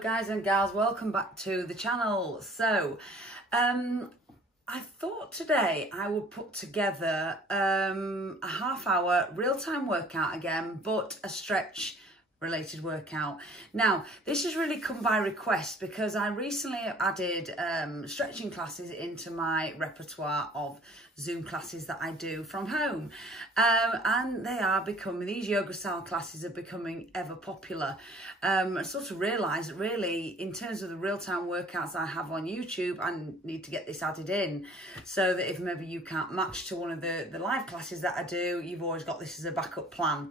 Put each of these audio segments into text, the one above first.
guys and gals, welcome back to the channel. So I thought today I would put together a half-hour real-time workout again, but a stretch related workout. Now this has really come by request because I recently added stretching classes into my repertoire of Zoom classes that I do from home, and they are becoming, these yoga style classes are becoming ever popular. I sort of realised that really in terms of the real-time workouts I have on YouTube, I need to get this added in so that if maybe you can't match to one of the live classes that I do, you've always got this as a backup plan.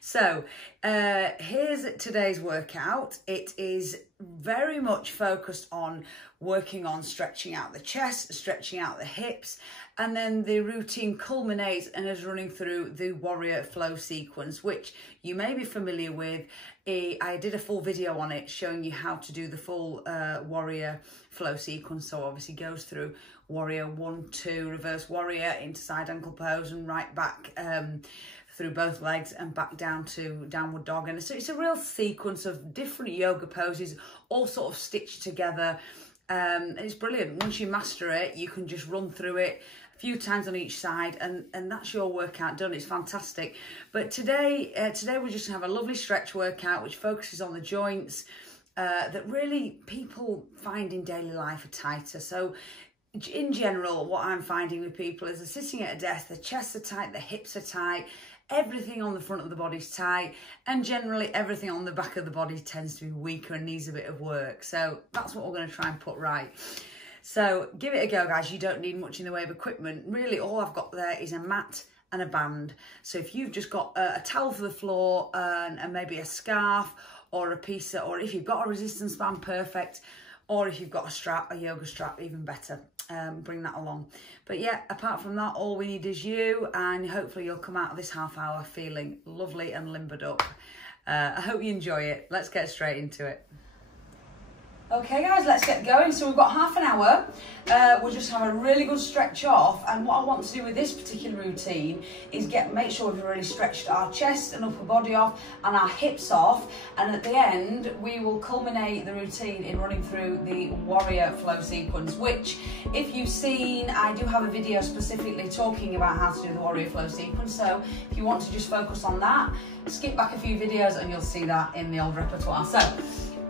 So here's today's workout. It is very much focused on working on stretching out the chest, stretching out the hips, and then the routine culminates and is running through the warrior flow sequence, which you may be familiar with. I did a full video on it showing you how to do the full warrior flow sequence. So obviously goes through warrior 1, 2, reverse warrior into side ankle pose and right back through both legs and back down to downward dog. And so it's a real sequence of different yoga poses all sort of stitched together. It's brilliant. Once you master it, you can just run through it a few times on each side and that's your workout done. It's fantastic. But today we're just gonna have a lovely stretch workout which focuses on the joints that really people find in daily life are tighter. So in general, what I'm finding with people is they're sitting at a desk, the chests are tight, the hips are tight, everything on the front of the body's tight, and generally everything on the back of the body tends to be weaker and needs a bit of work. So that's what we're going to try and put right. So give it a go, guys. You don't need much in the way of equipment. Really, all I've got there is a mat and a band. So if you've just got a towel for the floor and maybe a scarf or a piece of, or if you've got a resistance band, perfect. Or if you've got a strap, a yoga strap, even better. Bring that along. But yeah, apart from that, all we need is you, and hopefully you'll come out of this half hour feeling lovely and limbered up. I hope you enjoy it. Let's get straight into it. Okay guys, let's get going. So we've got half an hour. We'll just have a really good stretch off, and what I want to do with this particular routine is make sure we've really stretched our chest and upper body off and our hips off, and at the end we will culminate the routine in running through the warrior flow sequence, which if you've seen, I do have a video specifically talking about how to do the warrior flow sequence. So if you want to just focus on that, skip back a few videos and you'll see that in the old repertoire. So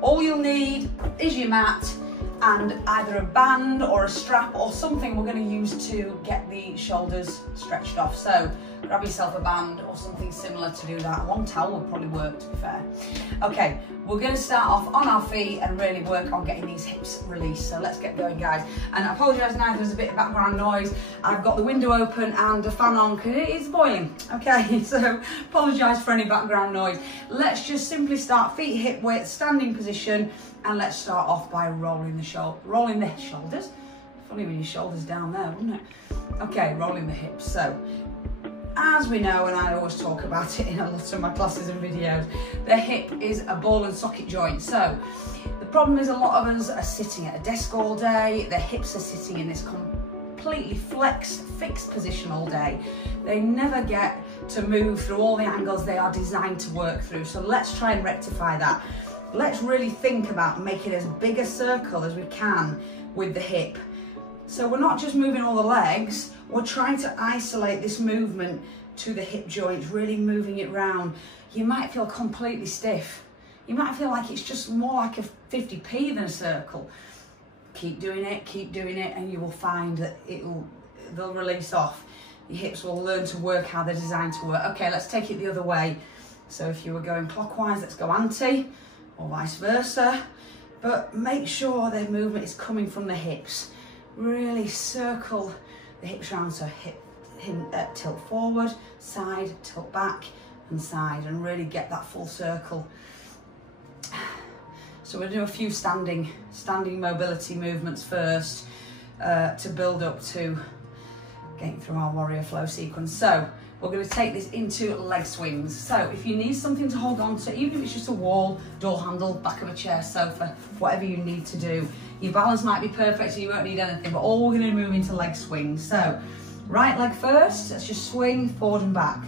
all you'll need is your mat and either a band or a strap or something we're going to use to get the shoulders stretched off. So grab yourself a band or something similar to do that. A long towel would probably work, to be fair. Okay, we're going to start off on our feet and really work on getting these hips released. So let's get going, guys. And I apologise now if there's a bit of background noise. I've got the window open and the fan on because it is boiling. Okay, so apologise for any background noise. Let's just simply start feet hip width, standing position, and let's start off by rolling the shoulders. Funny with your shoulders down there, wouldn't it? Okay, rolling the hips. So as we know, and I always talk about it in a lot of my classes and videos, the hip is a ball and socket joint. So the problem is a lot of us are sitting at a desk all day. Their hips are sitting in this completely flexed, fixed position all day. They never get to move through all the angles they are designed to work through. So let's try and rectify that. Let's really think about making as big a circle as we can with the hip. So we're not just moving all the legs, we're trying to isolate this movement to the hip joint, really moving it round. You might feel completely stiff. You might feel like it's just more like a 50p than a circle. Keep doing it, and you will find that they'll release off. Your hips will learn to work how they're designed to work. Okay, let's take it the other way. So if you were going clockwise, let's go anti, or vice versa. But make sure the movement is coming from the hips. Really circle the hips around, so tilt forward, side, tilt back, and side, and really get that full circle. So we'll do a few standing mobility movements first to build up to getting through our warrior flow sequence. So we're going to take this into leg swings. So if you need something to hold on to, even if it's just a wall, door handle, back of a chair, sofa, whatever you need to do. Your balance might be perfect, so you won't need anything, but all we're going to move into leg swings. So right leg first, let's just swing forward and back.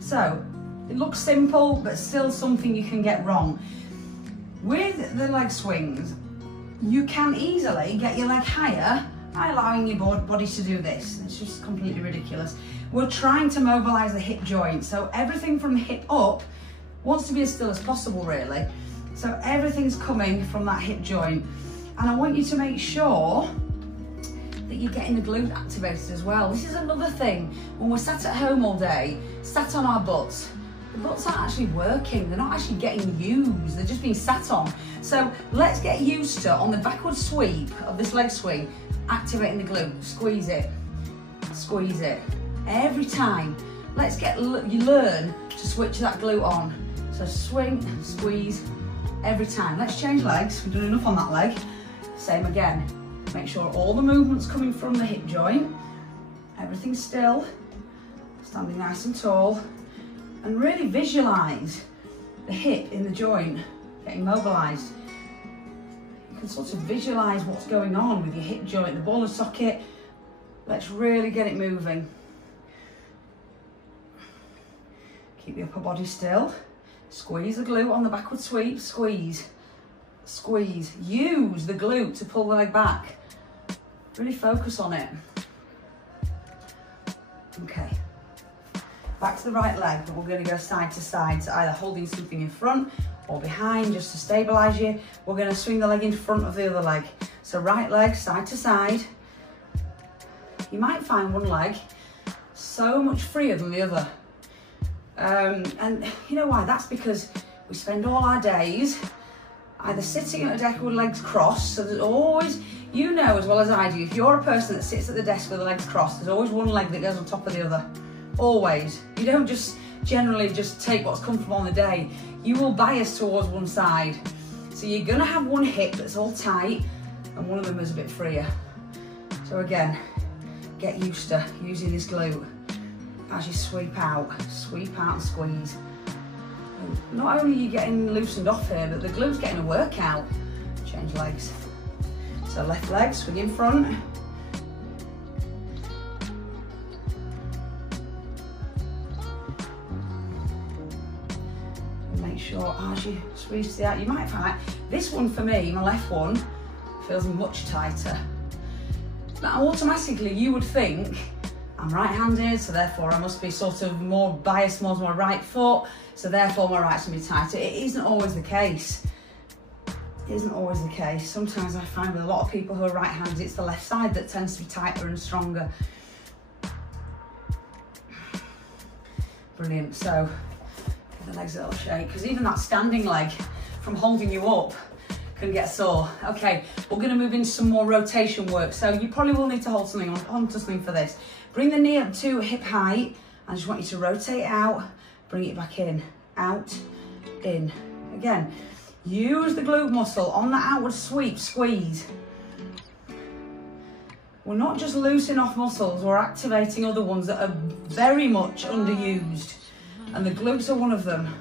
So it looks simple, but still something you can get wrong. With the leg swings, you can easily get your leg higher by allowing your body to do this. It's just completely ridiculous. We're trying to mobilize the hip joint, so everything from the hip up wants to be as still as possible, really. So everything's coming from that hip joint. And I want you to make sure that you're getting the glute activated as well. This is another thing. When we're sat at home all day, sat on our butts, the butts aren't actually working. They're not actually getting used. They're just being sat on. So let's get used to, on the backward sweep of this leg swing, activating the glute. Squeeze it. Squeeze it. Every time. Let's you learn to switch that glute on. So swing, squeeze, every time. Let's change legs. We've done enough on that leg. Same again. Make sure all the movement's coming from the hip joint. Everything's still. Standing nice and tall. And really visualize the hip in the joint getting mobilized. You can sort of visualize what's going on with your hip joint, the ball and socket. Let's really get it moving. Keep the upper body still. Squeeze the glute on the backward sweep. Squeeze, squeeze. Use the glute to pull the leg back. Really focus on it. Okay. Back to the right leg, but we're going to go side to side, so either holding something in front or behind just to stabilize you. We're going to swing the leg in front of the other leg. So right leg, side to side. You might find one leg so much freer than the other. And you know why? That's because we spend all our days either sitting at a desk with legs crossed, so there's always, you know as well as I do, if you're a person that sits at the desk with the legs crossed, there's always one leg that goes on top of the other. Always. You don't just generally just take what's comfortable on the day. You will bias towards one side. So you're gonna have one hip that's all tight and one of them is a bit freer. So again, get used to using this glute as you sweep out and squeeze. And not only are you getting loosened off here, but the glute's getting a workout. Change legs. So left leg, swing in front. And make sure as you squeeze the out, you might find this one for me, my left one, feels much tighter. Now automatically you would think, I'm right-handed, so therefore I must be sort of more biased more to my right foot, so therefore my right's gonna be tighter. It isn't always the case. It isn't always the case. Sometimes I find with a lot of people who are right-handed, it's the left side that tends to be tighter and stronger. Brilliant. So give the legs a little shake, because even that standing leg from holding you up can get sore. Okay, we're going to move into some more rotation work. So you probably will need to hold something onto something for this. Bring the knee up to hip height. I just want you to rotate out, bring it back in, out, in. Again, use the glute muscle on that outward sweep, squeeze. We're not just loosing off muscles, we're activating other ones that are very much underused. And the glutes are one of them.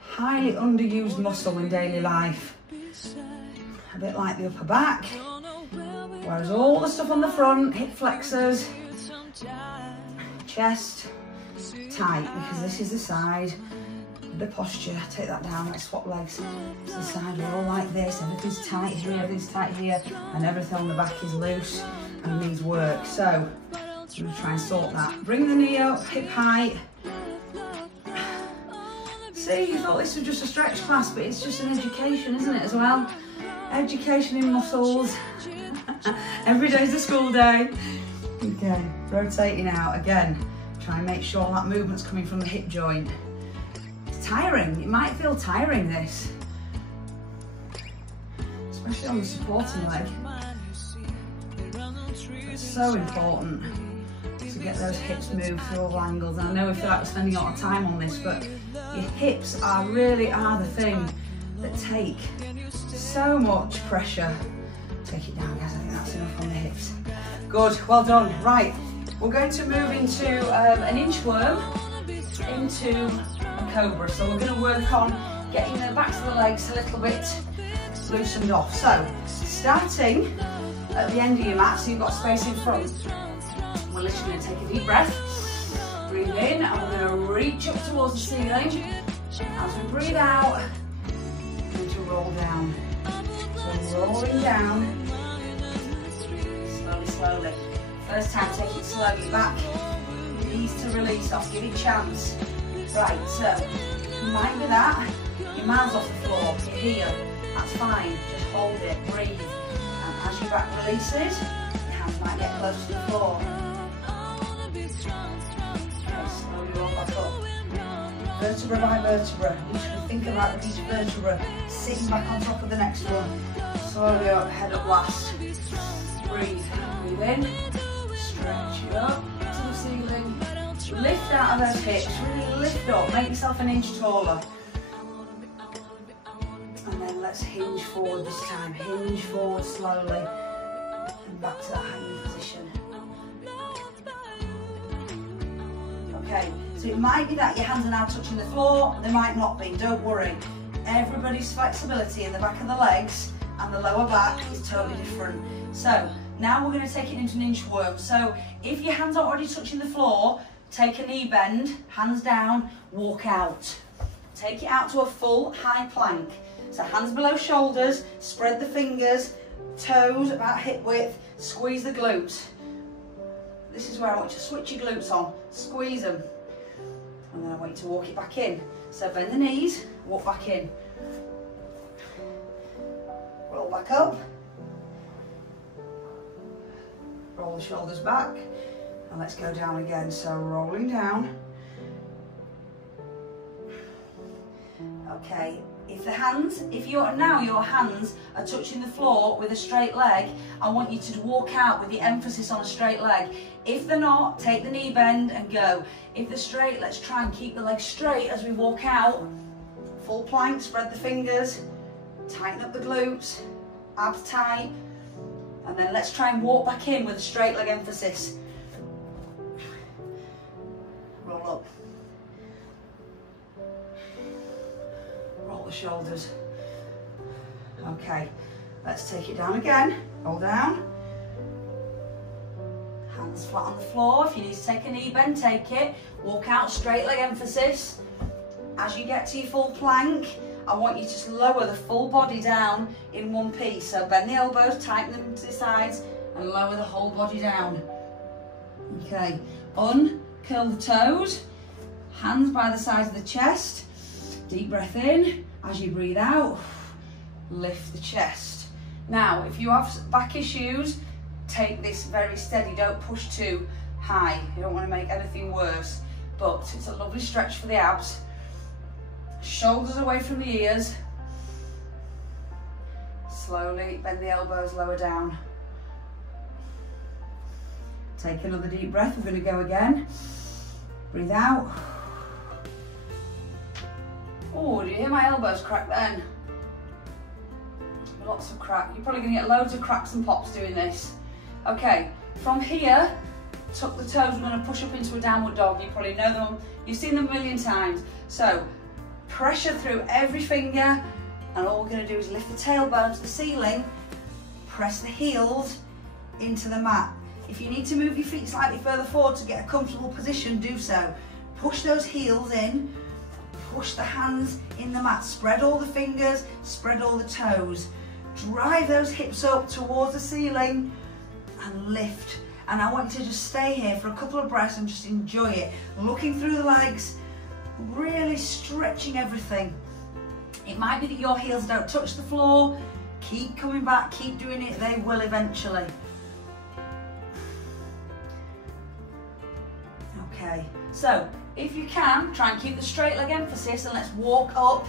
Highly underused muscle in daily life. A bit like the upper back, whereas all the stuff on the front, hip flexors, chest, tight, because this is the side, the posture, take that down, let's swap legs, to the side, we're all like this, everything's tight here, everything's tight here, and everything on the back is loose and needs work. So, I'm going to try and sort that. Bring the knee up, hip height. See, you thought this was just a stretch class, but it's just an education, isn't it, as well? Education in muscles. Every day's a school day. Okay, rotating out again. Try and make sure that movement's coming from the hip joint. It's tiring. It might feel tiring, this. Especially on the supporting leg. It's so important to get those hips moved through all angles. And I know we feel like we're spending a lot of time on this, but your hips really are the thing that take so much pressure. Take it down, guys. I think that's enough on the hips. Good, well done. Right, we're going to move into an inchworm into a cobra. So we're going to work on getting the backs of the legs a little bit loosened off. So starting at the end of your mat, so you've got space in front. We're literally going to take a deep breath. Breathe in, and we're going to reach up towards the ceiling. As we breathe out, we're going to roll down. So rolling down, slowly, slowly. First time, take it slowly back, knees to release off, give it a chance. Right, so you might be that, your mouth's off the floor, you're here, that's fine, just hold it, breathe. And as your back releases, your hands might get close to the floor. Okay, slowly roll back up. Vertebra by vertebra, you should think about each vertebra sitting back on top of the next one. Slowly up, head up last. Breathe, breathe in, stretch it up to the ceiling. Lift out of those hips, really lift up, make yourself an inch taller. And then let's hinge forward this time, hinge forward slowly. And back to that hanging position. Okay, so it might be that your hands are now touching the floor, they might not be, don't worry. Everybody's flexibility in the back of the legs and the lower back is totally different. So now we're going to take it into an inchworm. So if your hands are already touching the floor, take a knee bend, hands down, walk out. Take it out to a full high plank. So hands below shoulders, spread the fingers, toes about hip width, squeeze the glutes. This is where I want you to switch your glutes on, squeeze them. And then I want you to walk it back in. So bend the knees, walk back in. Roll back up. Roll the shoulders back. And let's go down again. So rolling down. Okay, if your hands are touching the floor with a straight leg, I want you to walk out with the emphasis on a straight leg. If they're not, take the knee bend and go. If they're straight, let's try and keep the legs straight as we walk out. Full plank, spread the fingers, tighten up the glutes, abs tight, and then let's try and walk back in with a straight leg emphasis. Roll up. Roll the shoulders. Okay, let's take it down again. Roll down. Hands flat on the floor. If you need to take a knee bend, take it. Walk out, straight leg emphasis. As you get to your full plank, I want you to lower the full body down in one piece. So bend the elbows, tighten them to the sides, and lower the whole body down. Okay, uncurl the toes, hands by the sides of the chest. Deep breath in. As you breathe out, lift the chest. Now, if you have back issues, take this very steady. Don't push too high. You don't want to make anything worse. But it's a lovely stretch for the abs. Shoulders away from the ears. Slowly bend the elbows, lower down. Take another deep breath. We're going to go again. Breathe out. Oh, do you hear my elbows crack then? Lots of crack. You're probably going to get loads of cracks and pops doing this. Okay, from here, tuck the toes. We're going to push up into a downward dog. You probably know them. You've seen them a million times. So, pressure through every finger, and all we're going to do is lift the tailbone to the ceiling, press the heels into the mat. If you need to move your feet slightly further forward to get a comfortable position, do so. Push those heels in, push the hands in the mat, spread all the fingers, spread all the toes. Drive those hips up towards the ceiling and lift. And I want you to just stay here for a couple of breaths and just enjoy it. Looking through the legs, really stretching everything. It might be that your heels don't touch the floor. Keep coming back, keep doing it, they will eventually. Okay, so if you can, try and keep the straight leg emphasis, and let's walk up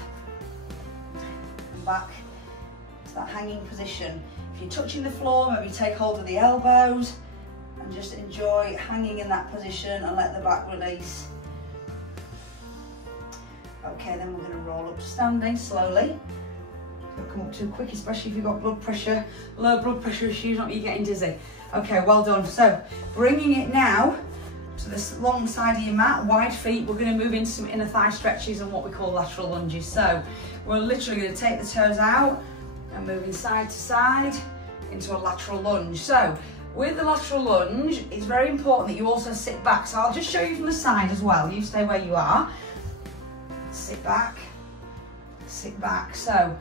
and back to that hanging position. If you're touching the floor, maybe take hold of the elbows and just enjoy hanging in that position and let the back release. Okay, then we're going to roll up to standing slowly. Don't come up too quick, especially if you've got blood pressure, low blood pressure issues, not you getting dizzy. Okay, well done. So, bringing it now to this long side of your mat, wide feet, we're going to move into some inner thigh stretches and what we call lateral lunges. So, we're literally going to take the toes out and moving side to side into a lateral lunge. So, with the lateral lunge, it's very important that you also sit back. So, I'll just show you from the side as well. You stay where you are. Sit back, sit back. So,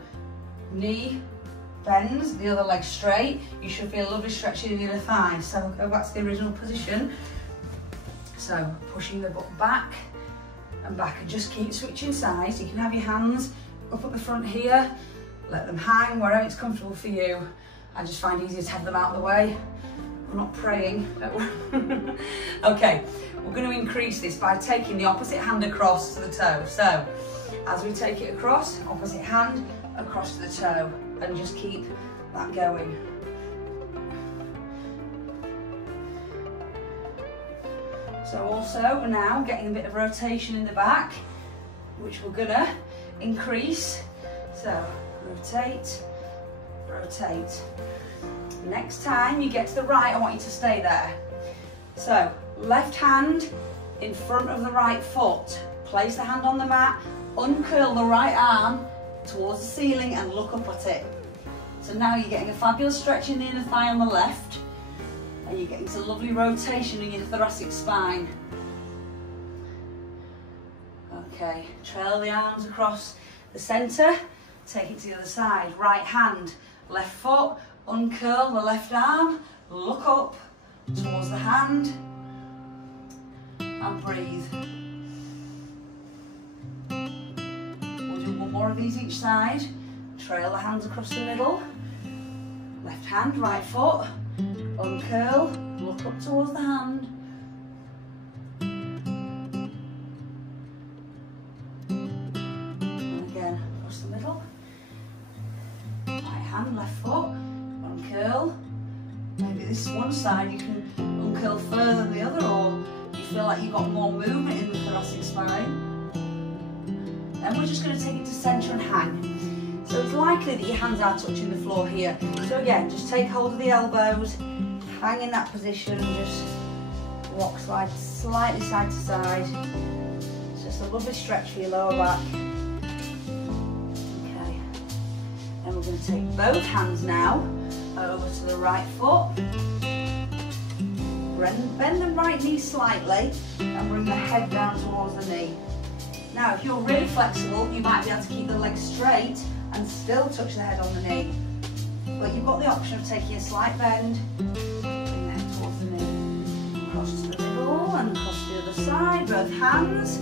knee bends, the other leg straight. You should feel a lovely stretch in the inner thigh. So go back to the original position. So pushing the butt back and back, and just keep switching sides. You can have your hands up at the front here, let them hang wherever it's comfortable for you. I just find it easier to have them out of the way. I'm not praying, don't worry. Okay, we're going to increase this by taking the opposite hand across to the toe. So as we take it across, opposite hand across to the toe, and just keep that going. So also we're now getting a bit of rotation in the back, which we're gonna increase. So rotate, rotate. Next time you get to the right, I want you to stay there. So left hand in front of the right foot. Place the hand on the mat, uncurl the right arm towards the ceiling and look up at it. So now you're getting a fabulous stretch in the inner thigh on the left, and you're getting some lovely rotation in your thoracic spine. Okay, trail the arms across the centre, take it to the other side. Right hand, left foot, uncurl the left arm, look up towards the hand, and breathe. We'll do one more of these each side. Trail the hands across the middle. Left hand, right foot, uncurl, look up towards the hand. And again, across the middle. Right hand, left foot, uncurl. Maybe this one side you can uncurl further than the other, or you feel like you've got more movement in the thoracic spine. Then we're just going to take it to centre and hang. So it's likely that your hands are touching the floor here. So again, just take hold of the elbows, hang in that position, just rock slide slightly side to side. It's just a lovely stretch for your lower back. Okay, then we're going to take both hands now over to the right foot. Bend the right knee slightly and bring the head down towards the knee. Now, if you're really flexible, you might be able to keep the legs straight and still touch the head on the knee. But you've got the option of taking a slight bend, bring the head towards the knee, across to the middle and across to the other side, both hands.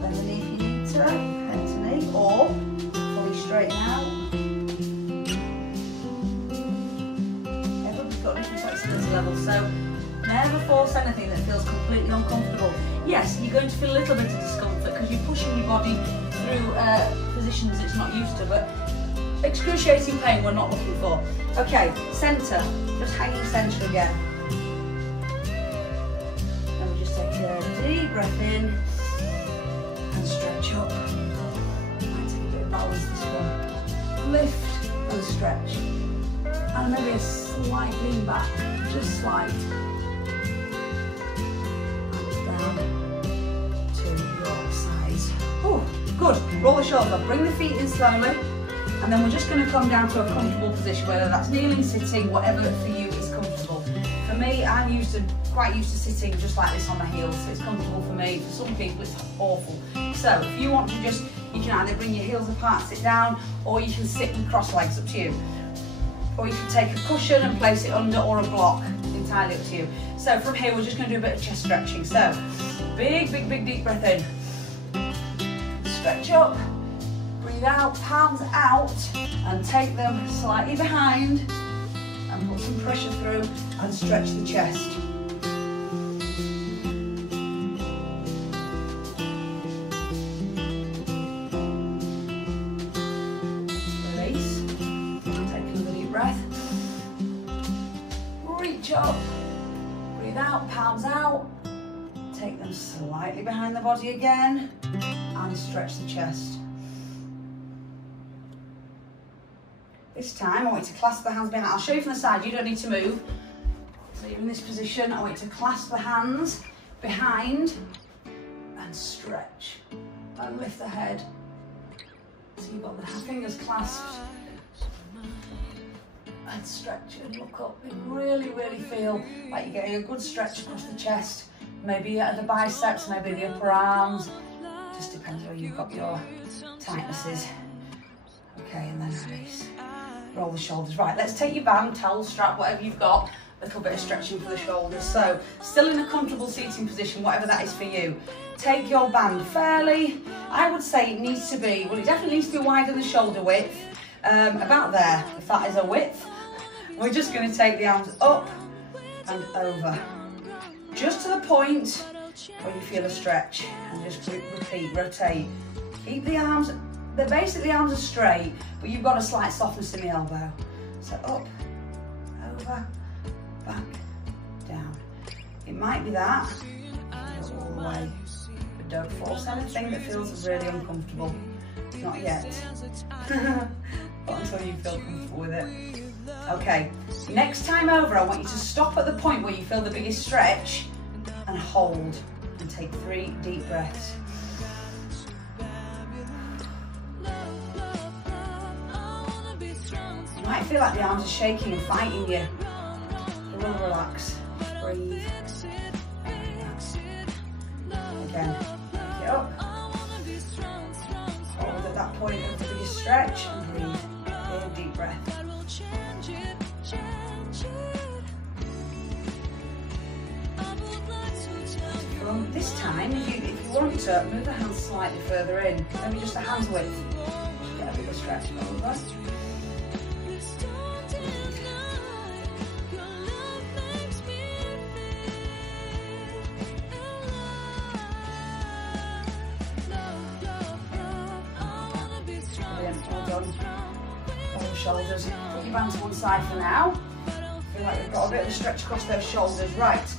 Bend the knee if you need to, head to knee, or fully straighten out. Everybody's got different flexibility levels, so never force anything that feels completely uncomfortable. Yes, you're going to feel a little bit of discomfort because you're pushing your body through positions it's not used to, but excruciating pain we're not looking for. Okay, centre, just hanging centre again. And we just take a deep breath in and stretch up. Might take a bit of balance this one. Lift and stretch. And maybe a slight lean back, just slight. Oh, good. Roll the shoulders up, bring the feet in slowly, and then we're just going to come down to a comfortable position, whether that's kneeling, sitting, whatever for you is comfortable. For me, I'm quite used to sitting just like this on my heels, so it's comfortable for me. For some people, it's awful. So if you want to you can either bring your heels apart, sit down, or you can sit and cross legs, up to you. Or you can take a cushion and place it under, or a block, entirely up to you. So from here, we're just going to do a bit of chest stretching. So big, big, big deep breath in. Stretch up, breathe out, palms out, and take them slightly behind and put some pressure through and stretch the chest. Release, take another deep breath. Reach up, breathe out, palms out, take them slightly behind the body again. And stretch the chest. This time I want you to clasp the hands behind. I'll show you from the side, you don't need to move. So you're in this position, I want you to clasp the hands behind and stretch. And lift the head. So you've got the fingers clasped. And stretch and look up. And really, really feel like you're getting a good stretch across the chest. Maybe at the biceps, maybe the upper arms. Just depends where you've got your tightnesses. Okay, and then release. Roll the shoulders. Right, let's take your band, towel, strap, whatever you've got. A little bit of stretching for the shoulders. So, still in a comfortable seating position, whatever that is for you. Take your band fairly, I would say it needs to be, well, it definitely needs to be wider than shoulder width. About there, if that is a width. We're just going to take the arms up and over. Just to the point where you feel a stretch. And just repeat, rotate. Keep the arms, the arms are straight, but you've got a slight softness in the elbow. So up, over, back, down. It might be that, go all the way, but don't force anything that feels really uncomfortable. Not yet. Not until you feel comfortable with it. Okay, next time over, I want you to stop at the point where you feel the biggest stretch and hold and take 3 deep breaths. You might feel like the arms are shaking and fighting you. A little relax, breathe. Again, pick it up. Hold at that point of the biggest stretch and breathe. Big deep breath. From this time, if you want to, move the hands slightly further in, maybe just a hand's width. Just get a bigger stretch over. Shoulders. Put your band to one side for now. Feel like you've got a bit of a stretch across those shoulders. Right.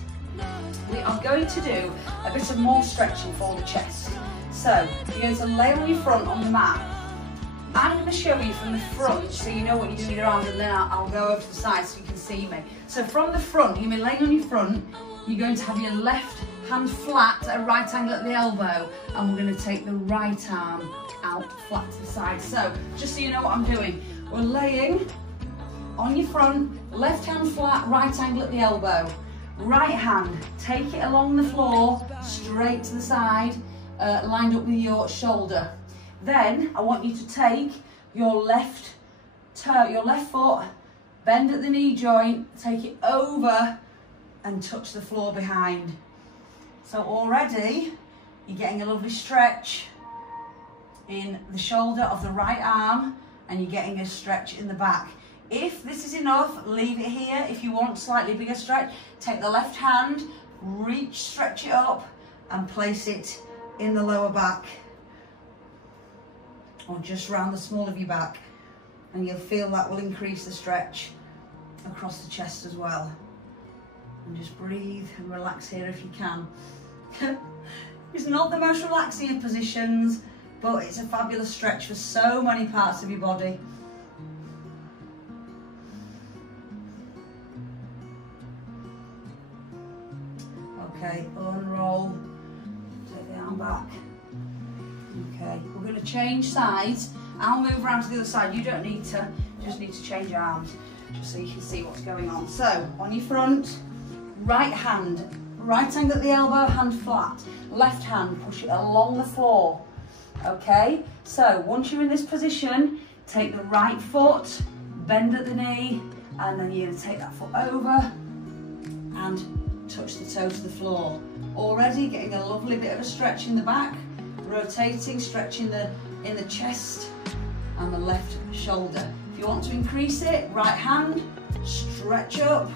We are going to do a bit of more stretching for the chest. So you're going to lay on your front on the mat. I'm going to show you from the front so you know what you're doing with your arms, and then I'll go over to the side so you can see me. So from the front, you're going to be laying on your front. You're going to have your left hand flat at a right angle at the elbow, and we're going to take the right arm out flat to the side. So just so you know what I'm doing, we're laying on your front, left hand flat, right angle at the elbow. Right hand, take it along the floor, straight to the side, lined up with your shoulder. Then I want you to take your left foot, bend at the knee joint, take it over and touch the floor behind. So already you're getting a lovely stretch in the shoulder of the right arm, and you're getting a stretch in the back. If this is enough, leave it here. If you want slightly bigger stretch, take the left hand, reach, stretch it up, and place it in the lower back, or just round the small of your back, and you'll feel that will increase the stretch across the chest as well. And just breathe and relax here if you can. It's not the most relaxing of positions, but it's a fabulous stretch for so many parts of your body. Okay, unroll, take the arm back. Okay, we're going to change sides. I'll move around to the other side. You don't need to, you just need to change arms, just so you can see what's going on. So, on your front, right hand, right angle at the elbow, hand flat. Left hand, push it along the floor. Okay, so once you're in this position, take the right foot, bend at the knee, and then you're going to take that foot over and touch the toe to the floor. Already getting a lovely bit of a stretch in the back, rotating, stretching in the chest and the left shoulder. If you want to increase it, right hand, stretch up,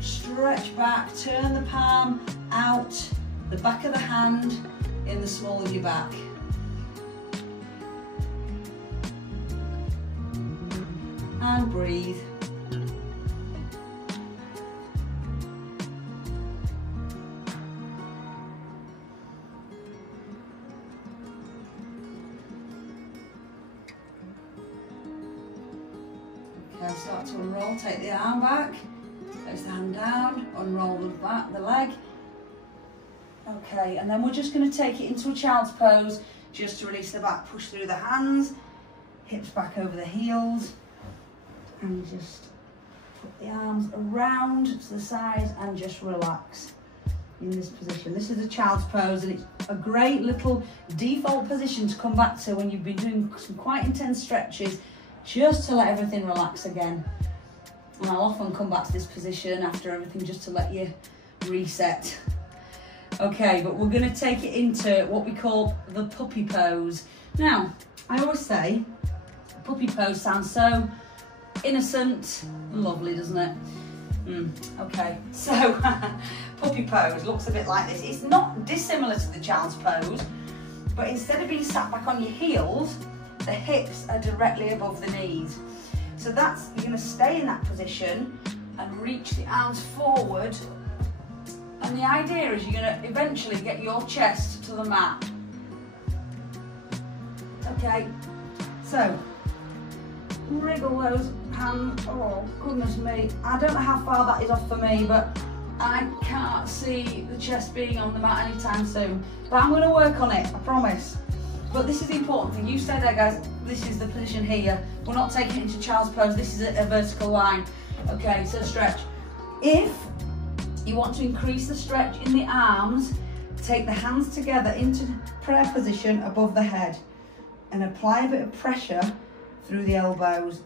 stretch back, turn the palm out, the back of the hand in the small of your back. And breathe. Okay, start to unroll, take the arm back, place the hand down, unroll the leg. Okay, and then we're just going to take it into a child's pose, just to release the back, push through the hands, hips back over the heels, and just put the arms around to the sides and just relax in this position. This is a child's pose, and it's a great little default position to come back to when you've been doing some quite intense stretches just to let everything relax again. And I'll often come back to this position after everything just to let you reset. Okay, but we're going to take it into what we call the puppy pose. Now, I always say puppy pose sounds so innocent, lovely, doesn't it? Okay, so puppy pose looks a bit like this. It's not dissimilar to the child's pose, but instead of being sat back on your heels, the hips are directly above the knees. So that's, you're going to stay in that position and reach the arms forward. And the idea is you're going to eventually get your chest to the mat. Okay, so wriggle those hands. Oh, goodness me. I don't know how far that is off for me, but I can't see the chest being on the mat anytime soon. But I'm going to work on it, I promise. But this is the important thing. You stay there, guys. This is the position here. We're not taking it into child's pose. This is a vertical line. Okay, so stretch. If you want to increase the stretch in the arms, take the hands together into prayer position above the head and apply a bit of pressure through the elbows.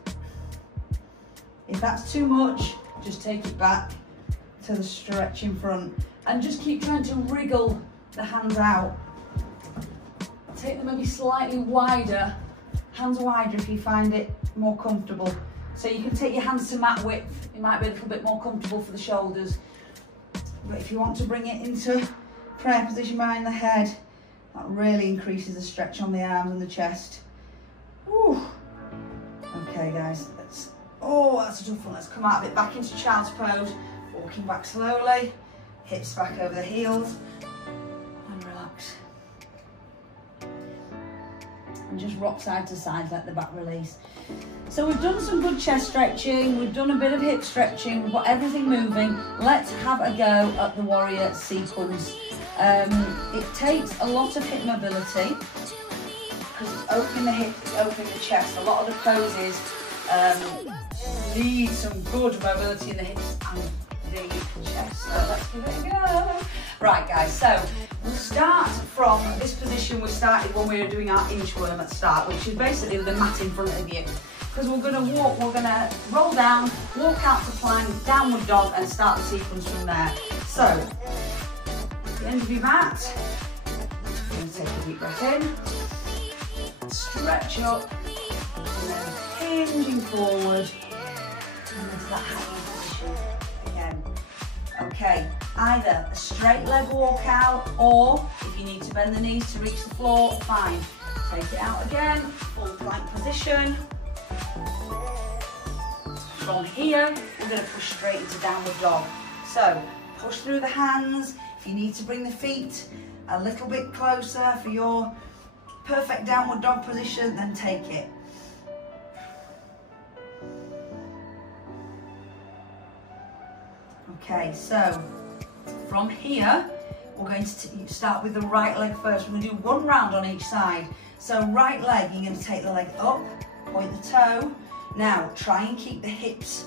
If that's too much, just take it back to the stretch in front and just keep trying to wriggle the hands out. Take them maybe slightly wider, hands wider if you find it more comfortable. So you can take your hands to mat width, it might be a little bit more comfortable for the shoulders. But if you want to bring it into prayer position behind the head, that really increases the stretch on the arms and the chest. Whew. Okay guys, that's a tough one. Let's come out of it, back into child's pose, walking back slowly, hips back over the heels, and relax. And just rock side to side, let the back release. So we've done some good chest stretching, we've done a bit of hip stretching, we've got everything moving. Let's have a go at the warrior sequence. It takes a lot of hip mobility, because it's opening the hips, it's opening the chest. A lot of the poses need some good mobility in the hips and the chest. So let's give it a go. Right guys, so we'll start from this position we started when we were doing our inchworm at the start, which is basically the mat in front of you. Because we're going to walk, we're going to roll down, walk out to plank, downward dog, and start the sequence from there. So, at the end of your mat, you're going to take a deep breath in, stretch up, and then hinging forward, and into that hanging position again. Okay, either a straight leg walk out, or if you need to bend the knees to reach the floor, fine. Take it out again, full plank position. From here, we're going to push straight into downward dog. So, push through the hands. If you need to bring the feet a little bit closer for your perfect downward dog position, then take it. Okay, so from here, we're going to start with the right leg first. We're going to do one round on each side. So right leg, you're going to take the leg up, point the toe. Now, try and keep the hips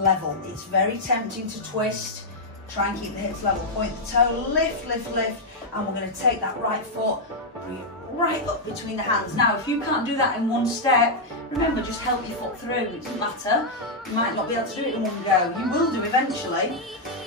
level. It's very tempting to twist. Try and keep the hips level. Point the toe, lift, lift, lift. And we're going to take that right foot, bring it right up between the hands. Now, if you can't do that in one step, remember, just help your foot through. It doesn't matter. You might not be able to do it in one go. You will do eventually.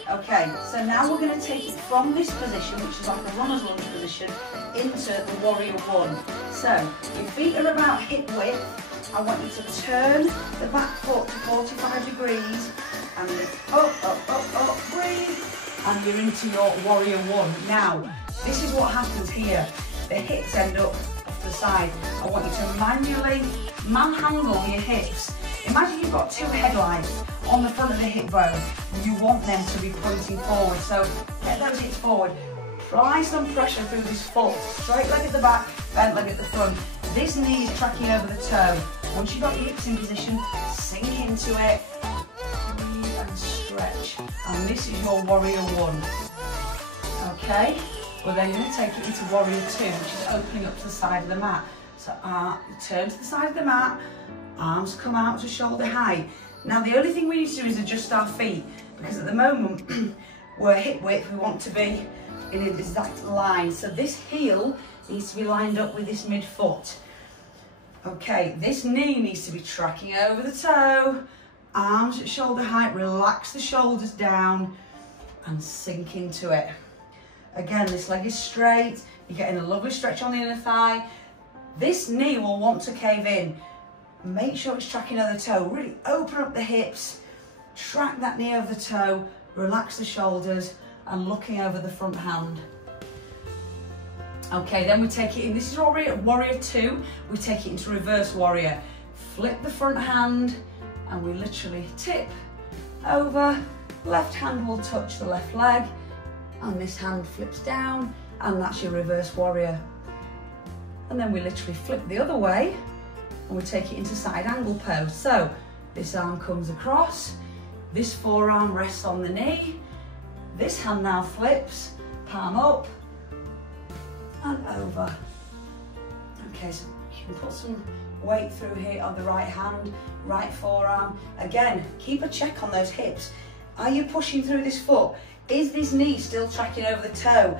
Okay, so now we're going to take it from this position, which is like a runner's lunge position, into the warrior one. So, your feet are about hip width. I want you to turn the back foot to 45 degrees and lift up, up, up, up, breathe, and you're into your warrior one. Now, this is what happens here. The hips end up off to the side. I want you to manually manhandle your hips. Imagine you've got two headlights on the front of the hip bone. You want them to be pointing forward. So get those hips forward. Apply some pressure through this foot. Straight leg at the back, bent leg at the front. This knee is tracking over the toe. Once you've got your hips in position, sink into it, breathe and stretch. And this is your warrior one. Okay, we're then going to take it into warrior two, which is opening up to the side of the mat. So turn to the side of the mat, arms come out to shoulder height. Now the only thing we need to do is adjust our feet, because at the moment we're hip width, we want to be in an exact line. So this heel needs to be lined up with this midfoot. Okay, this knee needs to be tracking over the toe, arms at shoulder height, relax the shoulders down and sink into it. Again, this leg is straight, you're getting a lovely stretch on the inner thigh. This knee will want to cave in. Make sure it's tracking over the toe, really open up the hips, track that knee over the toe, relax the shoulders and looking over the front hand. Okay, then we take it in, this is warrior 2, we take it into reverse warrior. Flip the front hand and we literally tip over, left hand will touch the left leg and this hand flips down and that's your reverse warrior. And then we literally flip the other way and we take it into side angle pose. So this arm comes across, this forearm rests on the knee, this hand now flips, palm up, and over. Okay, so you can put some weight through here on the right hand, right forearm. Again, keep a check on those hips. Are you pushing through this foot? Is this knee still tracking over the toe?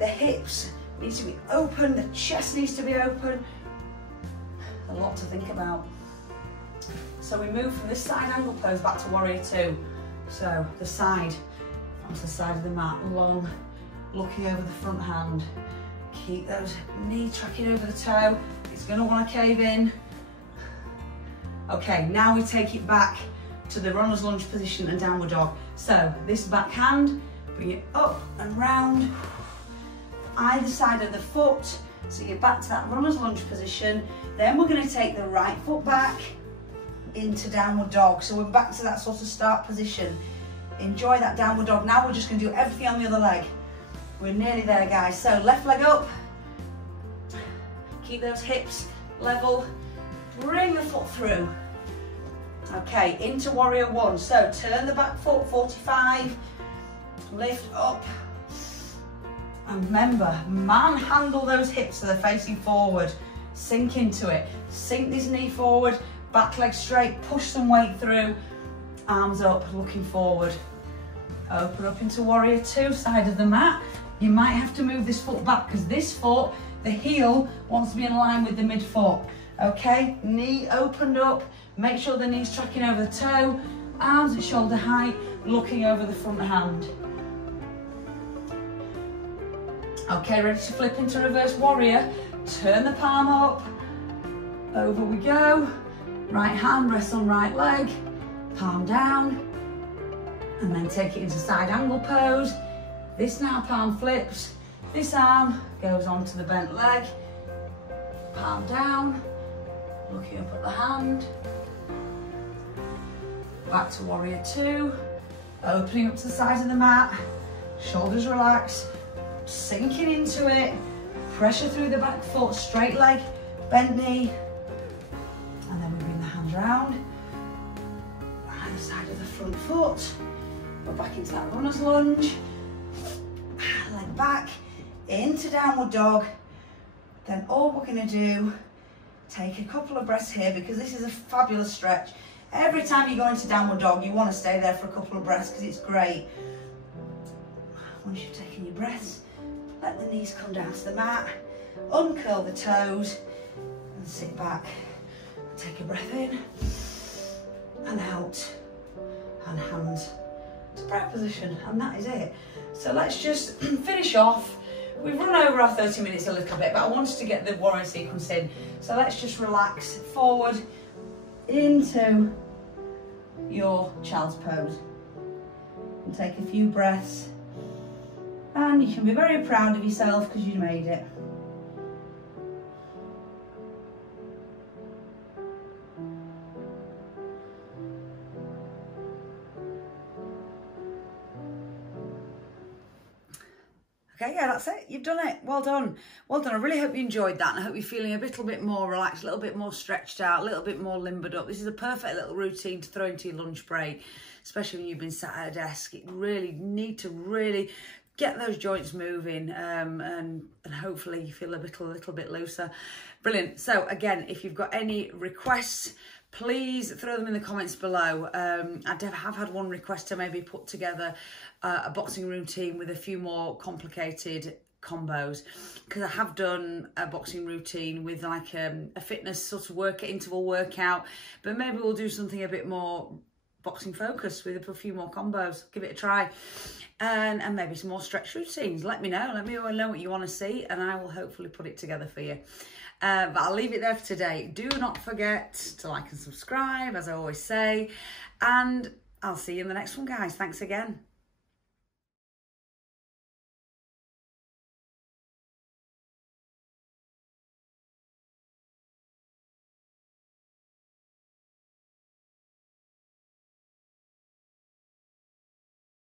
The hips needs to be open, the chest needs to be open. A lot to think about. So we move from this side angle pose back to warrior 2. So the side, onto the side of the mat, long, looking over the front hand. Keep those knee tracking over the toe. It's going to want to cave in. Okay, now we take it back to the runner's lunge position and downward dog. So this back hand, bring it up and round, either side of the foot. So you're back to that runner's lunge position. Then we're going to take the right foot back into downward dog. So we're back to that sort of start position. Enjoy that downward dog. Now we're just going to do everything on the other leg. We're nearly there, guys. So left leg up, keep those hips level, bring the foot through. Okay, into warrior 1. So turn the back foot 45, lift up, and remember, manhandle those hips so they're facing forward. Sink into it. Sink this knee forward, back leg straight, push some weight through, arms up, looking forward. Open up into warrior 2, side of the mat. You might have to move this foot back because this foot, the heel, wants to be in line with the midfoot. Okay, knee opened up, make sure the knee's tracking over the toe, arms at shoulder height, looking over the front hand. Okay, ready to flip into reverse warrior. Turn the palm up, over we go. Right hand rests on right leg, palm down, and then take it into side angle pose. This now palm flips, this arm goes onto the bent leg, palm down, looking up at the hand. Back to warrior 2, opening up to the sides of the mat, shoulders relaxed, sinking into it, pressure through the back foot, straight leg, bent knee, and then we bring the hands round, either side of the front foot, go back into that runner's lunge, leg back, into downward dog. Then all we're going to do, take a couple of breaths here because this is a fabulous stretch. Every time you go into downward dog, you want to stay there for a couple of breaths because it's great. Once you've taken your breaths, let the knees come down to the mat, uncurl the toes and sit back. Take a breath in and out, and hands to prayer position, and that is it. So let's just finish off. We've run over our 30 minutes a little bit, but I wanted to get the warrior sequence in. So let's just relax forward into your child's pose and take a few breaths, and you can be very proud of yourself because you made it. Okay, yeah, that's it. You've done it. Well done. Well done. I really hope you enjoyed that, and I hope you're feeling a little bit more relaxed, a little bit more stretched out, a little bit more limbered up. This is a perfect little routine to throw into your lunch break, especially when you've been sat at a desk. You really need to really get those joints moving, and hopefully you feel a little bit looser. Brilliant. So again, if you've got any requests, please throw them in the comments below. I have had one request to maybe put together a boxing routine with a few more complicated combos, because I have done a boxing routine with like a fitness sort of interval workout, but maybe we'll do something a bit more boxing focused with a few more combos. Give it a try, and maybe some more stretch routines. Let me know what you want to see, and I will hopefully put it together for you. But I'll leave it there for today. Do not forget to like and subscribe, as I always say, and I'll see you in the next one, guys. Thanks again.